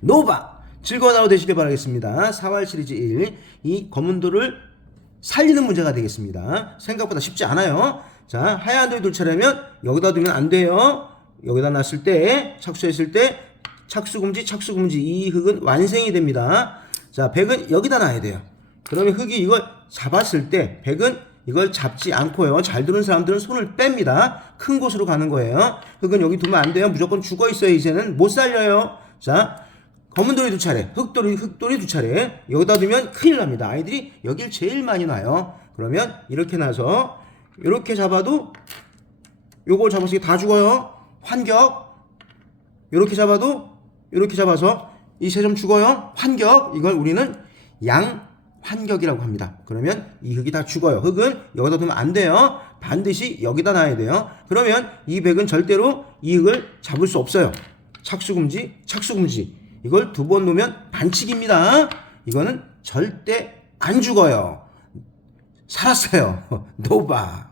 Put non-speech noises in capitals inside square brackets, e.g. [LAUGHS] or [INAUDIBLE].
노바 즐거운 하루 되시길 바라겠습니다. 4월 시리즈 1. 이 검은도를 살리는 문제가 되겠습니다. 생각보다 쉽지 않아요. 자, 하얀 돌 둘차려면 여기다 두면 안 돼요. 여기다 놨을 때, 착수했을 때, 착수금지, 착수금지. 이 흙은 완성이 됩니다. 자, 백은 여기다 놔야 돼요. 그러면 흙이 이걸 잡았을 때, 백은 이걸 잡지 않고요. 잘 두는 사람들은 손을 뺍니다. 큰 곳으로 가는 거예요. 흙은 여기 두면 안 돼요. 무조건 죽어 있어요. 이제는 못 살려요. 자, 검은 돌이 두 차례, 흑돌이 흑돌이 두 차례. 여기다 두면 큰일 납니다. 아이들이 여길 제일 많이 놔요. 그러면 이렇게 놔서 이렇게 잡아도 잡았을 때다 죽어요. 환격. 이렇게 잡아도 이렇게 잡아서 이 세 점 죽어요. 환격. 이걸 우리는 양 환격이라고 합니다. 그러면 이 흙이 다 죽어요. 흙은 여기다 두면 안 돼요. 반드시 여기다 놔야 돼요. 그러면 이 백은 절대로 이 흙을 잡을 수 없어요. 착수금지, 착수금지. 이걸 두 번 놓으면 반칙입니다. 이거는 절대 안 죽어요. 살았어요. [LAUGHS] 노바.